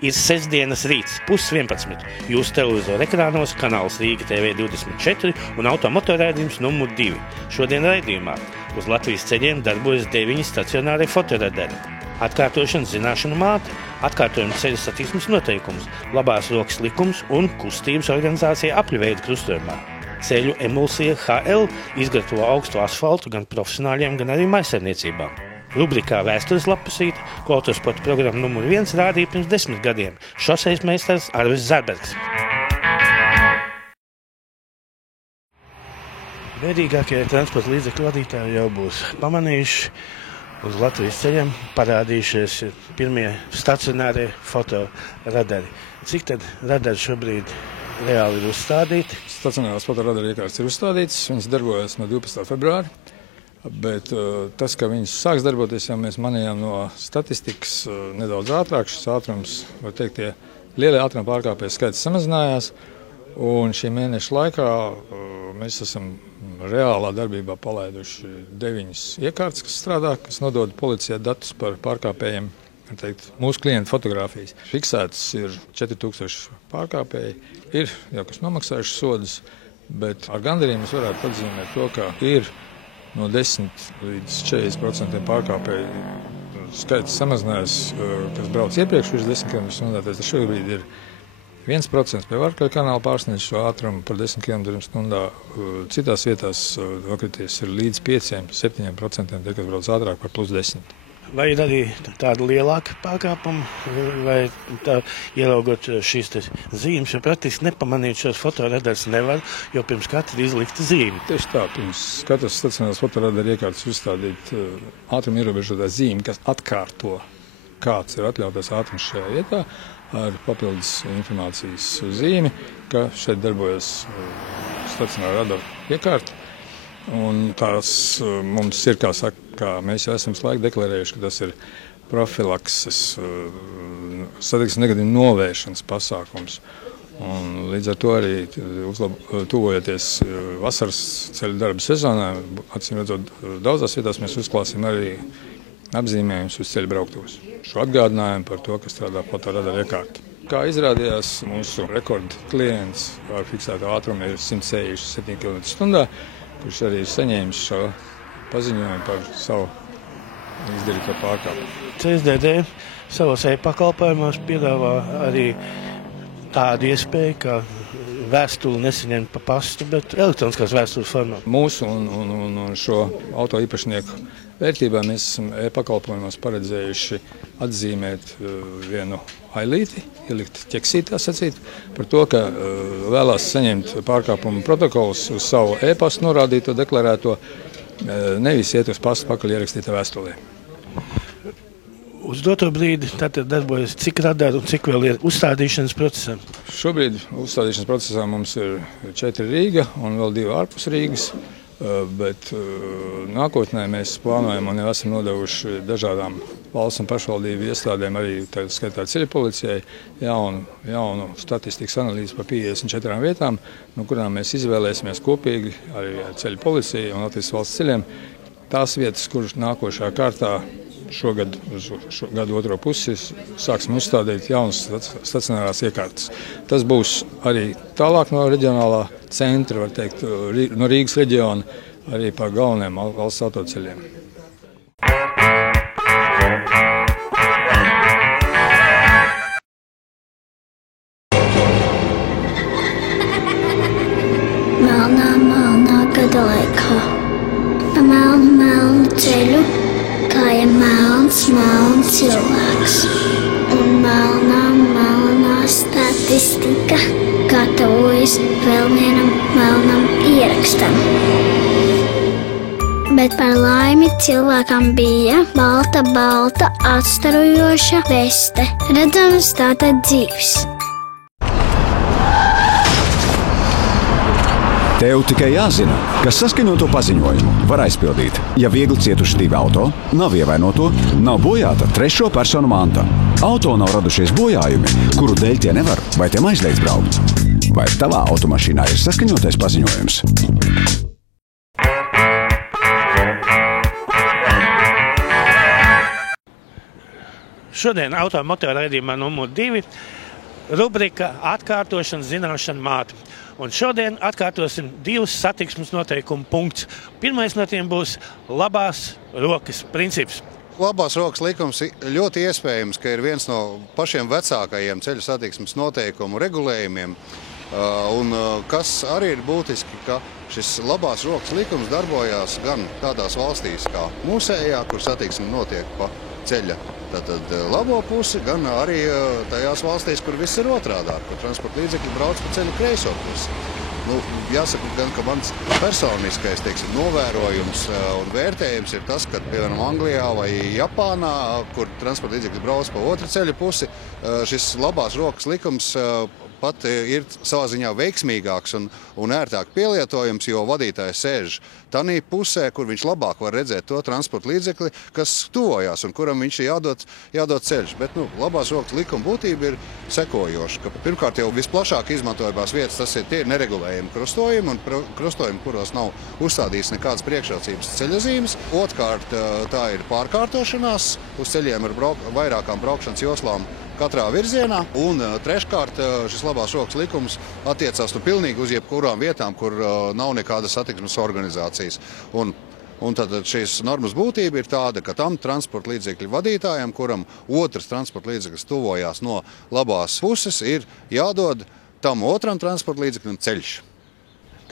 Ir sestdienas rīts, 10:30. Jūsu televizora ekrānos kanāls Rīga TV 24 un automotorraidījums numur 2. Šodien raidījumā uz Latvijas ceļiem darbojas 9 stacionārie fotoradari. Atkārtošanas zināšanu māte, atkārtojuma ceļu satiksmes noteikums, labās rokas likums un kustības organizācija apļveida krustojumā. Ceļu emulsija HL izgatavo augstu asfaltu gan profesionāļiem, gan arī mājsaimniecībām. Rubrikā Vēstures lapusīte, ko autosporta programma numur 1 rādīja pirms 10 gadiem, šosejas meistars Arvis Zērbergs. Bēdīgākie transporta līdzekļu vadītāji jau būs pamanījuši. Uz Latvijas ceļiem parādījušies pirmie stacionārie fotoradari. Cik tad radari šobrīd reāli ir uzstādīti? Stacionārās fotoradari iekārtas ir uzstādītas, viņas darbojas no 12. februāra. Bet tas, ka viņas sāks darboties, jau mēs manījām no statistikas nedaudz ātrāk. Šis ātrums, var teikt, tie lielie ātruma pārkāpēju skaits samazinājās. Un šī mēneša laikā mēs esam reālā darbībā palaiduši 9 iekārtas, kas strādā, kas nodod policijai datus par pārkāpējiem, teikt, mūsu klientu fotogrāfijas. Fiksētas ir 4000 pārkāpēji, ir jau kas nomaksājuši sodus, bet ar gandarījumu mēs varētu atzīmēt to, ka ir no 10 līdz 40% pārkāpēju skaits samazinājās, kas brauc iepriekš uz 10 km/h. Tas šobrīd ir 1% pie Varkaļa kanāla pārsniedz šo ātrumu par 10 km/h. Citās vietās nokrities ir līdz 5–7%, tie, kas brauc ātrāk par +10. Vai ir arī tāda lielāka pārkāpuma, vai tā ieraugot šīs zīmes, jo praktiski nepamanīt šos fotoradarus nevar, jo pirms katra izlikta zīme. Tieši tā, pirms katras stacionārās fotoradara iekārtas uzstādīt ātruma ierobežotā zīme, kas atkārto, kāds ir atļautais ātrums šajā vietā, ar papildus informācijas zīmi, ka šeit darbojas stacionāra radara iekārta. Un tās mums ir, kā saka, mēs jau esam laiku deklarējuši, ka tas ir profilakses, satiksmes negadījumu novēršanas pasākums. Un līdz ar to arī tuvojoties vasaras ceļu darba sezonā, acīm redzot, daudzās vietās mēs uzklāsim arī apzīmējumus uz ceļu brauktuvus. Šo atgādinājumu par to, ka strādā fotoradara iekārta. Kā izrādījās, mūsu rekorda klients ar fiksētu ātrumu ir 167 km/h. Kurš arī ir saņēmis šo paziņojumu par savu izdarīto pārkāpumu. CSDD savos e-pakalpojumos piedāvā arī tādu iespēju, ka vēstuli nesaņemt pa pastu, bet elektroniskās vēstules formā. Mūsu un šo auto īpašnieku vērtībā mēs esam e-pakalpojumos paredzējuši atzīmēt vienu ailīti, ielikt ķeksītā sacīt, par to, ka vēlās saņemt pārkāpumu protokolus uz savu e-pastu norādīto, deklarēto, nevis iet uz pastu pakaļ ierakstītā vēstulē. Uz doto brīdi tātad darbojas cik radaru un cik vēl ir uzstādīšanas procesā? Šobrīd uzstādīšanas procesā mums ir 4 Rīga un vēl 2 ārpus Rīgas. Bet nākotnē mēs plānojam un jau esam nodevuši dažādām valsts un pašvaldību iestādēm, arī tā skaitā ceļu policijai, jaunu statistikas analīzi par 54 vietām, no kurām mēs izvēlēsimies kopīgi arī ceļu policiju un Latvijas valsts ceļiem tās vietas, kuras nākošā kārtā šogad, uz gadu otro pusi, sāksim uzstādīt jaunas stacionārās iekārtas. Tas būs arī tālāk no reģionālā centra, var teikt, no Rīgas reģiona, arī pa galvenajiem valsts autoceļiem. Melnā gada laikā, pa melnu ceļu, kāja melns cilvēks. Un melnā statistika gatavojas vēl vienam melnam ierakstam. Bet par laimi cilvēkam bija balta atstarojoša veste, redzams tātad dzīves. Tev tikai jāzina, ka saskaņoto paziņojumu var aizpildīt, ja viegli cietuši 2 auto, nav ievainoto, nav bojāta 3. personu manta. Auto nav radušies bojājumi, kuru dēļ tie nevar vai tiem aizliedz braukt. Vai tavā automašīnā ir saskaņotais paziņojums? Šodien automotora raidījumā numur 2 rubrika atkārtošana zināšana māte. Un šodien atkārtosim 2 satiksmes noteikumu punktus. Pirmais no tiem būs labās rokas princips. Labās rokas likums ļoti iespējams, ka ir viens no pašiem vecākajiem ceļu satiksmes noteikumu regulējumiem. Un kas arī ir būtiski, ka šis labās rokas likums darbojās gan tādās valstīs kā mūsējā, kur satiksme notiek pa ceļa tātad labo pusi, gan arī tajās valstīs, kur viss ir otrādāk, kur transporta līdzekļi brauc pa ceļu kreiso pusi. Jāsaka gan, ka mans personiskais, novērojums un vērtējums ir tas, ka, piemēram, Anglijā vai Japānā, kur transporta līdzekļi brauc pa otru ceļu pusi, šis labās rokas likums pat ir savā ziņā veiksmīgāks un ērtāk pielietojams, jo vadītājs sēž tanī pusē, kur viņš labāk var redzēt to transporta līdzekli, kas tuvojās un kuram viņš ir jādod ceļš. Bet labās rokas likuma būtība ir sekojoša, ka pirmkārt jau visplašāk izmantojamās vietas tas ir tie neregulējumi krustojumi un krustojumi, kuros nav uzstādīts nekādas priekšrocības ceļazīmes. Otrkārt, tā ir pārkārtošanās uz ceļiem ar vairākām braukšanas joslām katrā virzienā, un treškārt šis labās rokas likums attiecās pilnīgi uz jebkurām vietām, kur nav nekādas satiksmes organizācijas. Un tad šīs normas būtība ir tāda, ka tam transporta līdzekļu vadītājam, kuram otrs transporta līdzeklis tuvojās no labās puses, ir jādod tam otram transporta līdzekļam ceļš.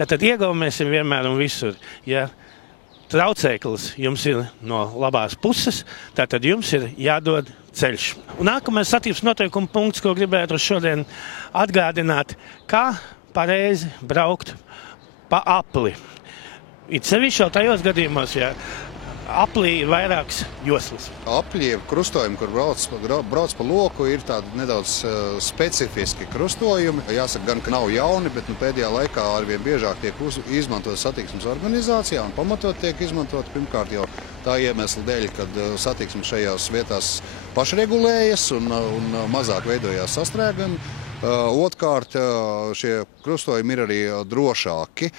Tātad iegaumēsim vienmēr un visur. Ja traucēklis jums ir no labās puses, tātad jums ir jādod ceļš. Un nākamais satiksmes noteikumu punkts, ko gribētu šodien atgādināt, kā pareizi braukt pa apli. It sevišķi jau tajos gadījumos, ja aplī ir vairākas joslas. Apļi, krustojumi, kur brauc pa loku, ir tādi nedaudz specifiski krustojumi. Jāsaka gan, ka nav jauni, bet pēdējā laikā arvien biežāk tiek izmantot satiksmes organizācijā un pamatot tiek izmantot pirmkārt jau tā iemesla dēļ, kad satiksme šajās vietās pašregulējas un mazāk veidojās sastrēgumi. Otrkārt, šie krustojumi ir arī drošāki.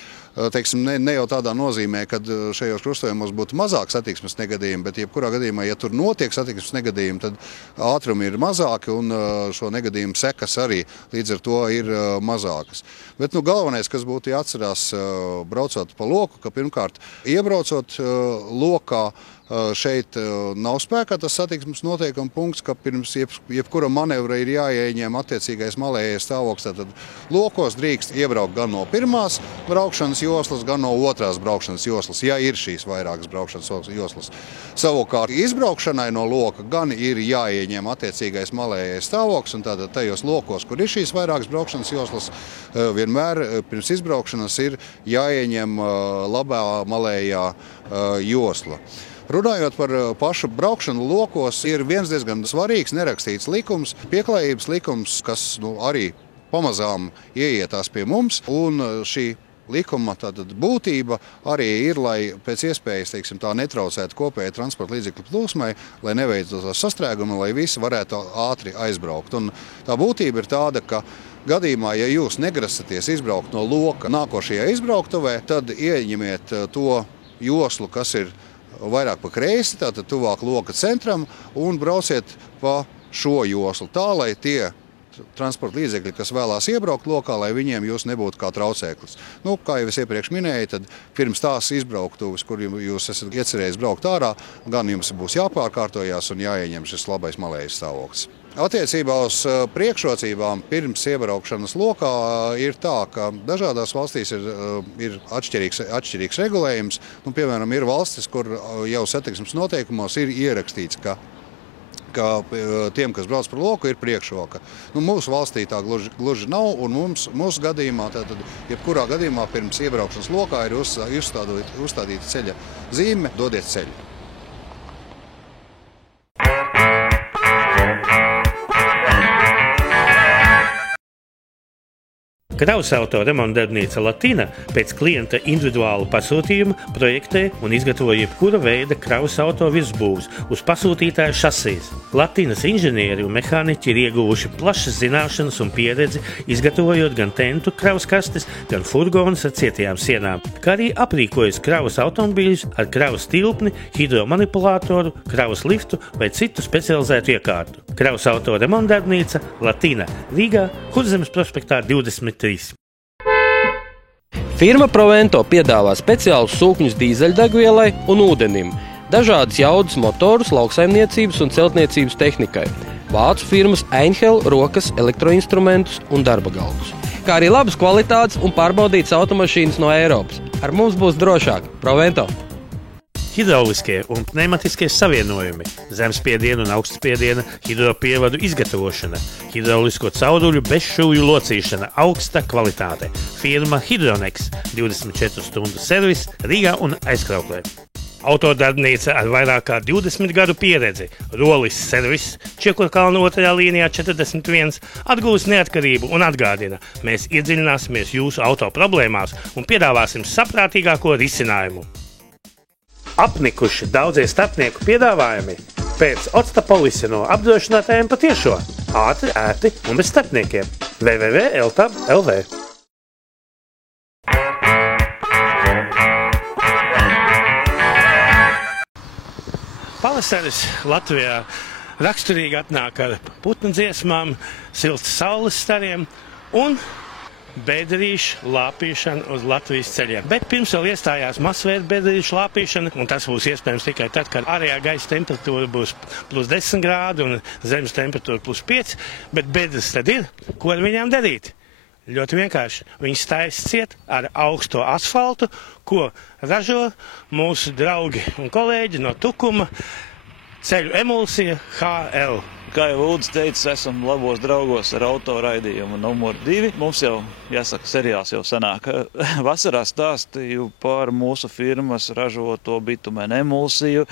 Ne jau tādā nozīmē, ka šajos krustojumos būtu mazāk satiksmes negadījumi, bet jebkurā gadījumā, ja tur notiek satiksmes negadījumi, tad ātrumi ir mazāki un šo negadījumu sekas arī līdz ar to ir mazākas. Bet galvenais, kas būtu jāatcerās braucot pa loku, ka pirmkārt iebraucot lokā, šeit nav spēkā tas satiksmes noteikuma punkts, ka pirms jebkura manevra ir jāieņem attiecīgais malējais stāvoklis. Tad lokos drīkst iebraukt gan no pirmās braukšanas joslas, gan no otrās braukšanas joslas, ja ir šīs vairākas braukšanas joslas. Savukārt izbraukšanai no loka gan ir jāieņem attiecīgais malējais stāvoklis, un tātad tajos lokos, kur ir šīs vairākas braukšanas joslas, vienmēr pirms izbraukšanas ir jāieņem labā malējā josla. Runājot par pašu braukšanu lokos, ir viens diezgan svarīgs nerakstīts likums, pieklājības likums, kas arī pamazām ieietās pie mums, un šī likuma būtība arī ir, lai pēc iespējas tā netraucētu kopējai transporta līdzekļu plūsmai, lai neveidotos sastrēgumi, lai visi varētu ātri aizbraukt. Un tā būtība ir tāda, ka gadījumā, ja jūs negrasaties izbraukt no loka nākošajā izbrauktuvē, tad ieņemiet to joslu, kas ir vairāk pa kreisi, tātad tuvāk loka centram, un brauciet pa šo joslu tā, lai tie transporta līdzekļi, kas vēlās iebraukt lokā, lai viņiem jūs nebūtu kā traucēklis. Kā jau es iepriekš minēju, tad pirms tās izbrauktuves, kur jūs esat iecerējis braukt ārā, gan jums būs jāpārkārtojās un jāieņem šis labais malējais stāvoklis. Attiecībā uz priekšrocībām pirms iebraukšanas lokā ir tā, ka dažādās valstīs ir atšķirīgs regulējums. Piemēram, ir valstis, kur jau satiksmes noteikumos ir ierakstīts, ka tiem, kas brauc par loku, ir priekšroka. Mūsu valstī tā gluži nav, un mūsu gadījumā, tātad jebkurā gadījumā pirms iebraukšanas lokā ir uzstādīta ceļa zīme, dodiet ceļu. Kravas auto remontdarbnīca Latina pēc klienta individuālu pasūtījumu projektē un izgatavo jebkura veida kravas auto virsbūves uz pasūtītāja šasīs. Latinas inženieri un mehāniķi ir ieguvuši plašas zināšanas un pieredzi, izgatavojot gan tentu kravas kastes, gan furgonus ar cietajām sienām, kā arī aprīkojas kravas automobīļus ar kravas tilpni, hidromanipulātoru, kravas liftu vai citu specializētu iekārtu. Kravas auto remontdarbnīca Latina Rīgā, Kurzemes prospektā 23. Firma Provento piedāvā speciālus sūkņus dīzeļdegvielai un ūdenim, dažādas jaudas motorus lauksaimniecības un celtniecības tehnikai, vācu firmas Einhell rokas elektroinstrumentus un darba galdus, kā arī labas kvalitātes un pārbaudītas automašīnas no Eiropas. Ar mums būs drošāk. Provento! Hidrauliskie un pneimatiskie savienojumi, zemspiediena un augstspiediena hidropievadu izgatavošana, hidraulisko cauruļu bezšūju locīšana, augsta kvalitāte. Firma Hidronex, 24 stundu servis Rīgā un Aizkrauklē. Autodarbnīca ar vairāk kā 20 gadu pieredzi, Rolis servis, Čiekurkalna 2. līnijā 41, atgūs neatkarību un atgādina: mēs iedziļināsimies jūsu auto problēmās un piedāvāsim saprātīgāko risinājumu. Apnikuši daudzie starpnieku piedāvājumi? Pēc Octa polise no apdrošinātājiem patiešo. Ātri, ērti un bez starpniekiem. www.eltab.lv. Pavasaris Latvijā raksturīgi atnāk ar putnu dziesmām, silts saules stariem un bedrīšu lāpīšana uz Latvijas ceļiem. Bet pirms vēl iestājās masveida bedrīšu lāpīšana, un tas būs iespējams tikai tad, kad ārējā gaisa temperatūra būs +10 grādi un zemes temperatūra +5, bet bedres tad ir, ko ar viņām darīt? Ļoti vienkārši. Viņas stājas ciet ar augsto asfaltu, ko ražo mūsu draugi un kolēģi no Tukuma ceļu emulsija HL. Kā jau Ulds teica, esam labos draugos ar autoraidījumu numur 2. Mums jau, jāsaka, seriāls jau sanāk. Vasarā stāstīju par mūsu firmas ražoto bitumēnu emulsiju,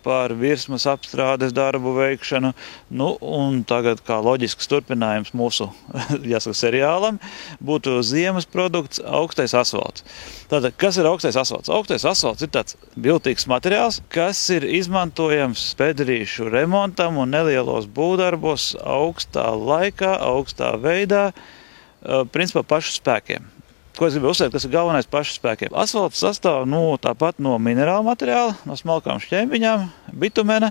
par virsmas apstrādes darbu veikšanu. Nu, un tagad, kā loģisks turpinājums mūsu, jāsaka, seriālam, būtu ziemas produkts augstais asfalts. Tātad, kas ir augstais asfalts? Augstais asfalts ir tāds viltīgs materiāls, kas ir izmantojams bedrīšu remontam un nelielos būvdarbos augstā laikā, augstā veidā, principā pašu spēkiem. Ko es gribu uzsvērt, kas ir galvenais pašu spēkiem? Asfalts sastāv tāpat no minerāla materiāla, no smalkām šķembiņām, bitumena.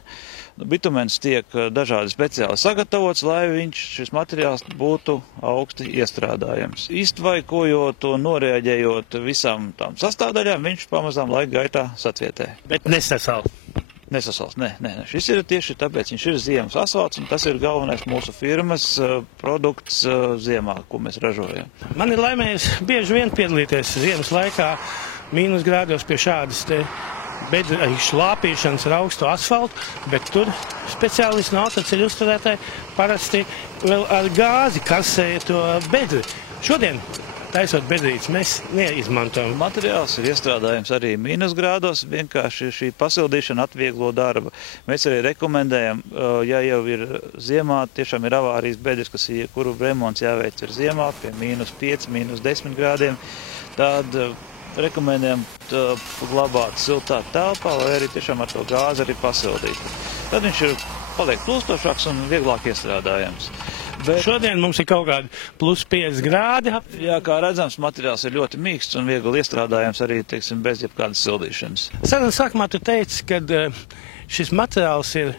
Bitumens tiek dažādi speciāli sagatavots, lai šis materiāls būtu augsti iestrādājams. Iztvaikojot un noreaģējot visām tām sastāvdaļām, viņš pamazām laika gaitā satvietē. Bet nesasal. Nesasals, nē. Šis ir tieši tāpēc, viņš ir ziemas asfalts, un tas ir galvenais mūsu firmas produkts ziemā, ko mēs ražojam. Man ir laimējies bieži vien piedalīties ziemas laikā mīnus grādos pie šādas te bedrīšu lāpīšanas ar augstu asfaltu, bet tur speciālisti no autoceļu uzturētāji parasti vēl ar gāzi karsēja to bedri. Šodien, taisot bedrītes, mēs neizmantojam. Materiāls ir iestrādājams arī mīnusgrādos, vienkārši šī pasildīšana atvieglo darbu. Mēs arī rekomendējam, ja jau ir ziemā, tiešām ir avārijas bedres, kuru remonts jāveic ir ziemā pie -5, -10 grādiem, tad rekomendējam glabāt siltā telpā, vai arī tiešām ar to gāzi arī pasildīt. Tad viņš paliek plūstošāks un vieglāk iestrādājams. Bet šodien mums ir kaut kādi +5 grādi. Jā, kā redzams, materiāls ir ļoti mīksts un viegli iestrādājams arī, teiksim, bez jebkādas sildīšanas. Sarunas sākumā tu teici, ka šis materiāls ir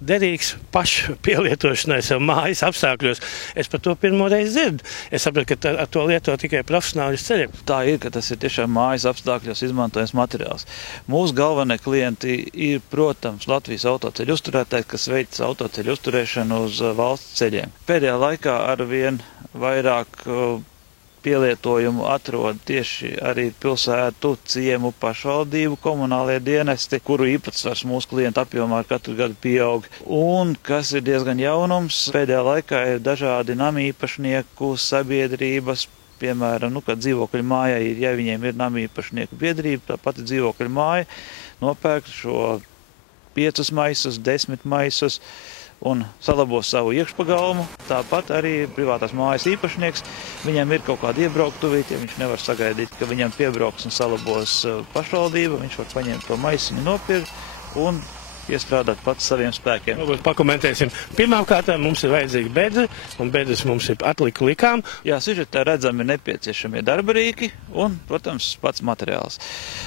derīgs pašu pielietošanai sev mājas apstākļos. Es par to pirmo reizi dzirdu. Es saprotu, ka ar to lieto tikai profesionāļi uz ceļiem. Tā ir, ka tas ir tiešām mājas apstākļos izmantojams materiāls. Mūsu galvenie klienti ir, protams, Latvijas autoceļu uzturētāji, kas veic autoceļu uzturēšanu uz valsts ceļiem. Pēdējā laikā arvien vairāk pielietojumu atrod tieši arī pilsētu, ciemu, pašvaldību, komunālie dienesti, kuru īpatsvars mūsu klientu apjomā katru gadu pieaug. Un, kas ir diezgan jaunums, pēdējā laikā ir dažādi namīpašnieku sabiedrības, piemēram, kad dzīvokļu mājai, ja viņiem ir namīpašnieku biedrība, tā pati dzīvokļu māja, nopērk šo 5 maisus, 10 maisus, un salabos savu iekšpagalmu. Tāpat arī privātās mājas īpašnieks, viņam ir kaut kāda iebranktuvīte, ja viņš nevar sagaidīt, ka viņam piebrauks un salabos pašvaldība, viņš var paņemt to maisiņu, nopirkt un iestrādāt pats saviem spēkiem. Varbūt pakomentēsim. Pirmkārt, mums ir vajadzīga bedre, un bedres mums ir atlika likām. Jā, sižetā redzami nepieciešamie darba rīki un, protams, pats materiāls.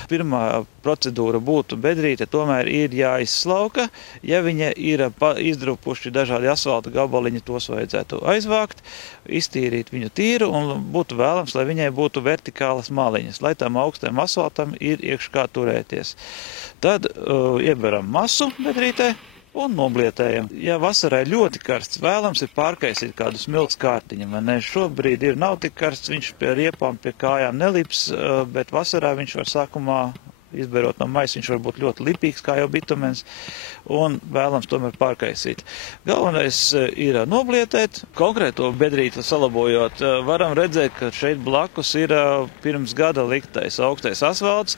Pirmā procedūra būtu bedrīte, tomēr ir jāizslauka. Ja viņa ir izdrupuši dažādi asfalta gabaliņi, tos vajadzētu aizvākt, iztīrīt viņu tīru un būtu vēlams, lai viņai būtu vertikālas maliņas, lai tam augstiem asfaltam ir iekš kā turēties. Tad ieberam masu bedrītē un noblietējam. Ja vasarā ir ļoti karsts, vēlams ir pārkaisīt kādu smilts kārtiņu. Šobrīd nav tik karsts, viņš pie riepām, pie kājām nelips, bet vasarā viņš var sākumā izberot no maisa, viņš var būt ļoti lipīgs, kā jau bitumens, un vēlams tomēr pārkaisīt. Galvenais ir noblietēt, konkrēto bedrīti salabojot. Varam redzēt, ka šeit blakus ir pirms gada liktais augstais asfalts,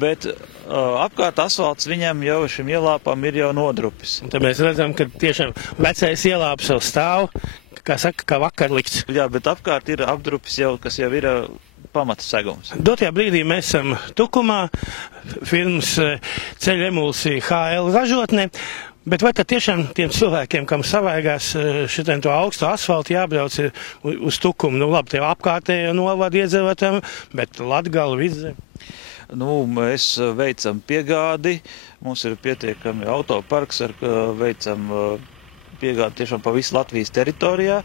bet apkārt asfalts viņam jau šim ielāpam ir jau nodrupis. Tad mēs redzam, ka tiešām vecais ielāps jau stāv, kā saka, kā vakar likts. Jā, bet apkārt ir apdrupis jau, kas jau ir pamata segums. Dotajā brīdī mēs esam Tukumā, firmas ceļu emulsija HL ražotne, bet vai tad tiešām tiem cilvēkiem, kam savaigās šitien to augstu asfaltu jābrauc uz Tukumu, nu labi, tev apkārtējo novadu iedzīvotājiem, bet Latgala, Vidzeme? Mēs veicam piegādi, mums ir pietiekami autoparks, veicam piegādi tiešām pa visu Latvijas teritorijā,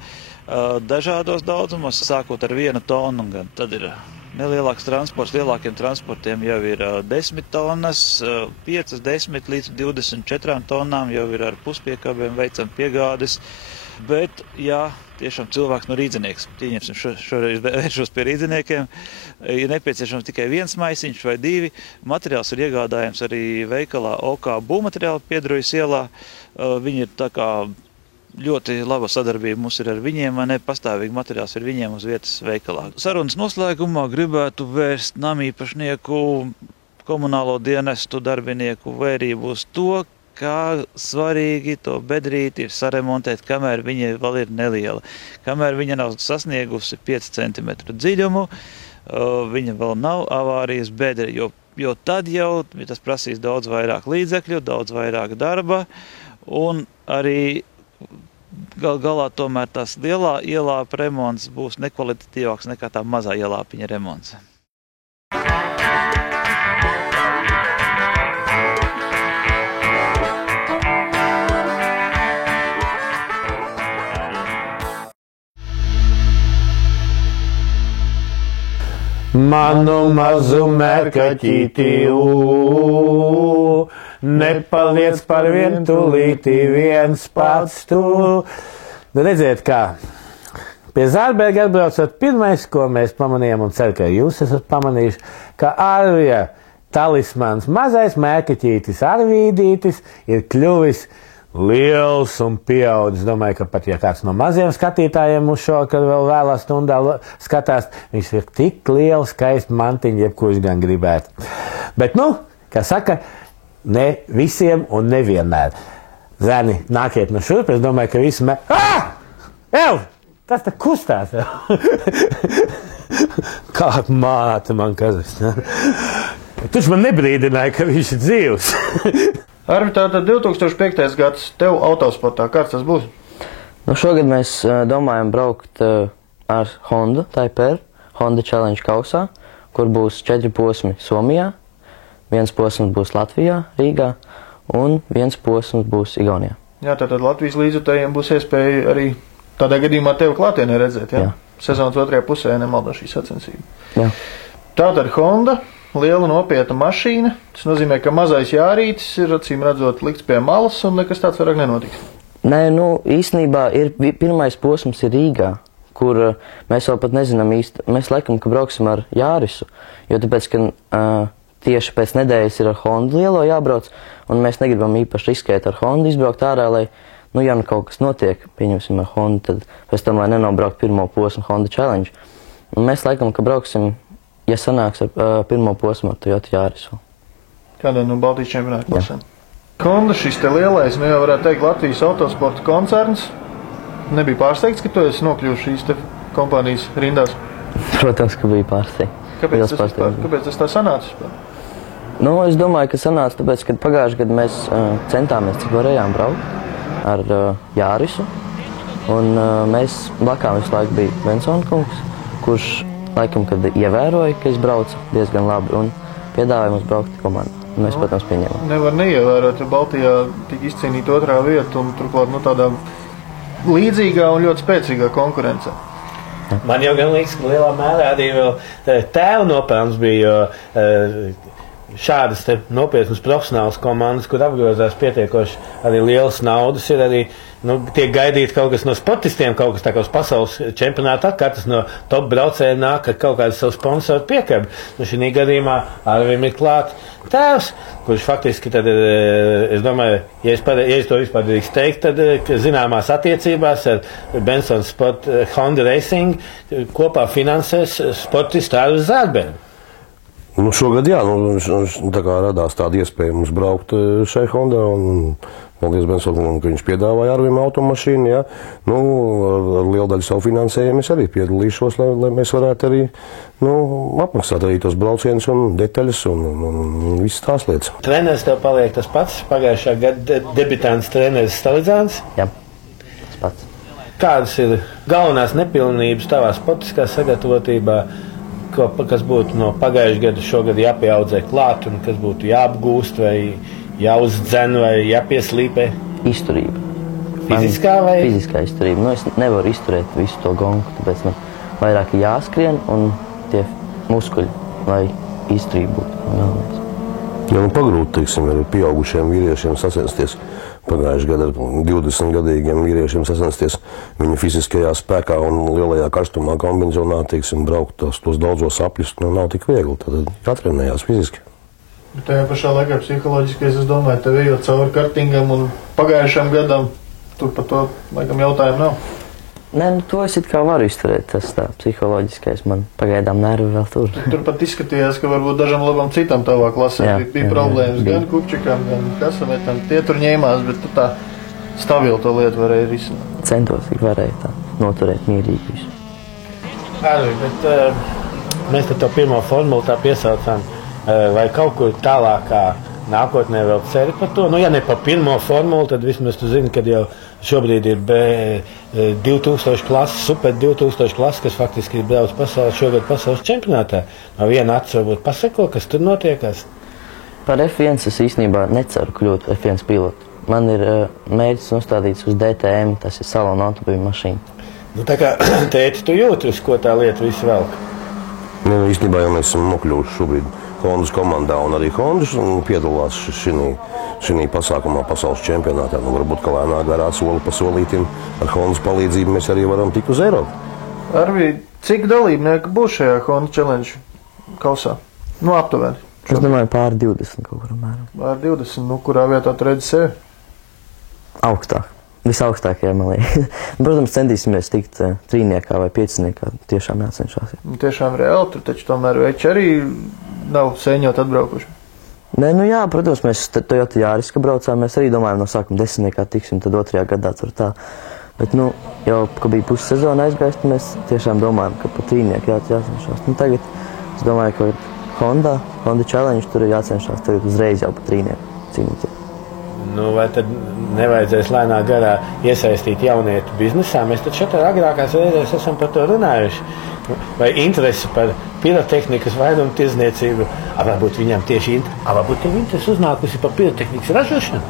dažādos daudzumos, sākot ar 1 tonu, gan tad ir nelielāks transports, lielākiem transportiem jau ir 10 tonnas, 5, 10 līdz 24 tonnām jau ir ar puspiekabiem veicam piegādes, bet, jā, tiešām cilvēks no rīdzinieks, šoreiz vēršos pie rīdziniekiem, ir nepieciešams tikai 1 maisiņš vai 2, materiāls ir iegādājams arī veikalā OK būvmateriāli Piedrujas ielā, viņi ir tā kā ļoti laba sadarbība mums ir ar viņiem, pastāvīgi materiāls ir viņiem uz vietas veikalā. Sarunas noslēgumā gribētu vērst namīpašnieku, komunālo dienestu darbinieku vērību uz to, kā svarīgi to bedrīti ir saremontēt, kamēr viņa vēl ir neliela. Kamēr viņa nav sasniegusi 5 cm dziļumu, viņa vēl nav avārijas bedre, jo tad jau tas prasīs daudz vairāk līdzekļu, daudz vairāk darba, un arī galā tomēr tas lielā ielāpa remonts būs nekvalitatīvāks nekā tā mazā ielāpiņa remonts. Manu mazu mērkaķīti, nepaliec par vientulīti viens pats tu. Nu, redziet, kā pie Zārberga atbraucot, pirmais, ko mēs pamanījām, un ceru, ka jūs esat pamanījuši, ka Arvija talismans mazais mērkaķītis Arvīdītis ir kļuvis liels un pieaudzis. Domāju, ka pat ja kāds no maziem skatītājiem uz šo, kad vēl vēlā stundā skatās, viņš ir tik liels, skaists mantiņš, jebkurš gan gribētu. Bet, kā saka, ne visiem un nevienmēr. Zēni, nākiet no šurp, es domāju, ka visi Ev! Tas te kustās. Kā māte man kazas. Taču man nebrīdināja, ka viņš ir dzīvs. Arvi, tātad 2005. gads tev autosportā, kāds tas būs? Šogad mēs domājam braukt ar Honda, Taipei, Honda Challenge kausā, kur būs 4 posmi Somijā, 1 posms būs Latvijā, Rīgā, un 1 posms būs Igaunijā. Jā, tātad Latvijas līdzjutējiem būs iespēja arī tādā gadījumā tevi klātienē redzēt, jā? Sezonas otrajā pusē nemaldo šī sacensība. Jā. Tātad Honda, liela nopietna mašīna, tas nozīmē, ka mazais Jārītis ir, acīm redzot, likts pie malas un nekas tāds vairāk nenotiks. Nē, īstenībā pirmais posms ir Rīgā, kur mēs vēl pat nezinām īsti, mēs laikam, ka brauksim ar Jārisu, jo tāpēc, ka tieši pēc nedēļas ir ar Honda lielo jābrauc, un mēs negribam īpaši riskēt ar Honda izbraukt ārā, lai, ja kaut kas notiek, pieņemsim ar Honda, tad pēc tam, lai nenobraukt pirmo posmu Honda Challenge. Un mēs laikam, ka brauksim, sanāks ar pirmo posmu ar Toyota Jārisu. Kādā no Baltijas čempionāta klasēm? Honda, šis te lielais, nu jau varētu teikt, Latvijas autosporta koncerns. Nebija pārsteigts, ka tu esi nokļuvis šīs te kompānijas rindās? Protams, ka bija pārsteigts. Kāpēc tas tā sanācis? Nu, es domāju, ka sanāca tāpēc, ka pagājušajā gadā mēs centāmies, cik varējām braukt ar Jārisu. Un mēs blakām visu laiku bija Bensona kungs, kurš laikam, kad ievēroja, ka es braucu diezgan labi un piedāvāja mums braukt komandā. Mēs, protams, pieņemam. Nevar neievērot, jo Baltijā tika izcīnīta 2. vieta un turklāt tādā līdzīgā un ļoti spēcīgā konkurencē. Man jau gan liekas, ka lielā mērā arī vēl tēva nopelns bija, jo šādas nopietnas profesionālas komandas, kur apgrozās pietiekoši arī lielas naudas, ir arī tiek gaidīt kaut kas no sportistiem, kaut kas tā kā uz pasaules čempionāta, katrs no top braucējiem nāk ar kaut kādu savu sponsoru piekabi. Šī gadījumā Arvim ir klāt tēvs, kurš faktiski tad, es domāju, ja es to vispār drīkst teikt, tad zināmās attiecībās ar Benson Sport Honda Racing kopā finansēs sportistu Arvi Zārbergu. Šogad jā, tā kā radās tāda iespēja mums braukt šai Hondā un paldies Bensonam, ka viņš piedāvāja Arvim automašīnu, jā. Ar lielu daļu savu finansējumu es arī piedalīšos, lai mēs varētu arī, apmaksāt arī tos braucienus un detaļas un visas tās lietas. Treneris tev paliek tas pats, pagājušā gada debitants treneris Stalidzāns? Jā, tas pats. Kādas ir galvenās nepilnības tavā sportiskā sagatavotībā, kas būtu no pagājušā gada šogad jāpieaudzē klāt un kas būtu jāapgūst vai jāuzdzen vai jāpieslīpē? Izturība. Fiziskā vai? Fiziskā izturība. Es nevaru izturēt visu to gongu, tāpēc man vairāk jāskrien un tie muskuļi, lai izturība būtu. Ja pagrūti, teiksim, ar pieaugušiem vīriešiem sacensties, pagājušajā gadā ar 20-gadīgiem vīriešiem sacensties viņa fiziskajā spēkā un lielajā karstumā kombinezonā, teiksim, braukt tos daudzos apļus, nav tik viegli, tad jātrenējās fiziski. Tajā pašā laikā psiholoģiski, es domāju, tev ejot cauri kartingam un pagājušajam gadam, tur par to, laikam, jautājumu nav. Nē, to es it kā varu izturēt, tas tā psiholoģiskais man pagaidām nervi vēl tur. Tur pat izskatījās, ka varbūt dažam labam citam tavā klasē bija problēmas, gan Kupčikam, gan Kasametam, tie tur ņēmās, bet tu tā stabili to lietu varēji risināt. Centos, cik varēju tā noturēt mierīgi visu. Arvi, bet mēs to pirmo formulu tā piesaucām. Vai kaut kur tālākā nākotnē vēl ceri par to? Ja ne par pirmo formulu, tad vismaz tu zini, ka jau šobrīd ir B2000 klases, Super 2000 klases, kas faktiski ir brauc šogad pasaules čempionātā. No viena acu varbūt pasako, kas tur notiekās? Par F1 es īstenībā neceru kļūt F1 pilotu. Man ir mērķis nostādīts uz DTM, tas ir salona autobīļu mašīna. Tā kā tēti, tu jūti, uz ko tā lieta visu velk? Īstenībā jau mēs esam nokļuvuši šobrīd Hondas komandā un arī Hondas piedalās šī pasākumā pasaules čempionātā. Varbūt, ka lēnā garā soli pa solītim ar Hondas palīdzību mēs arī varam tikt uz Eiropu. Arvi, cik dalībnieku būs šajā Honda Challenge kausā? Aptuveni. Es domāju, pār 20 kaut kur apmēram. Pār 20, kurā vietā tu redzi sevi? Augstāk. Visaugstākajā, man liekas. Protams, centīsimies tikt trīniekā vai pieciniekā. Tiešām jācenšās. Tiešām reāli, tur taču tomēr veči arī nav sēņot atbraukuši. Nē, jā, protams, mēs Toyota Jāriska braucām, mēs arī domājam no sākuma 10. tiksim, tad 2. gadā tur tā. Bet, jau, ka bija pussezona aizgājis, mēs tiešām domājam, ka pa trīnieku jācenšās. Tagad es domāju, ka Honda Challenge tur ir jācenšās tagad uzreiz jau pa trīnieku cīnīties. Vai tad nevajadzēs lēnā garā iesaistīt jaunietu biznesā? Mēs taču šeit agrākās reizēs esam par to runājuši. Vai interesi par pirotehnikas vairumu tirdzniecību, varbūt viņam tieši varbūt tev interesi uznākusi par pirotehnikas ražošanu?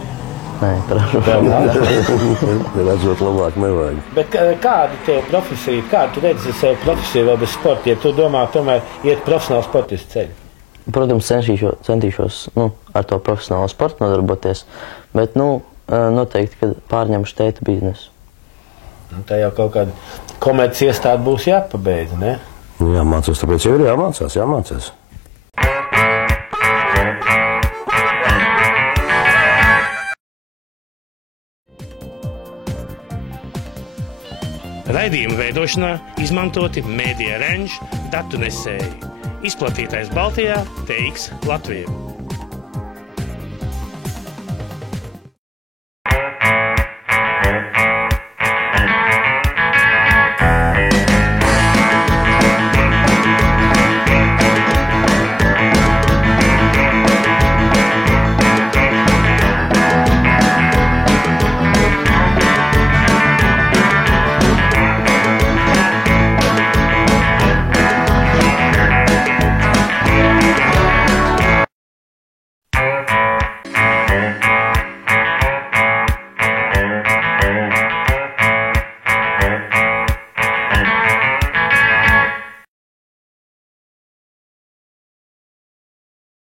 Nē, par ražošanu. Redzot labāk nevajag. Bet kāda tev profesija, kādu tu redzi sev profesiju vēl bez sporta, ja tu domā tomēr iet profesionālu sportistu ceļu? Protams, centīšos ar to profesionālo sportu nodarboties, bet noteikti, ka pārņemšu tēta biznesu. Tā jau kaut kāda komerci iestāde būs jāpabeidz, ne? Jāmācās, tāpēc jau ir jāmācās. Raidījuma veidošanā izmantoti Media Range datu nesēji. Izplatītais Baltijā TX Latvija.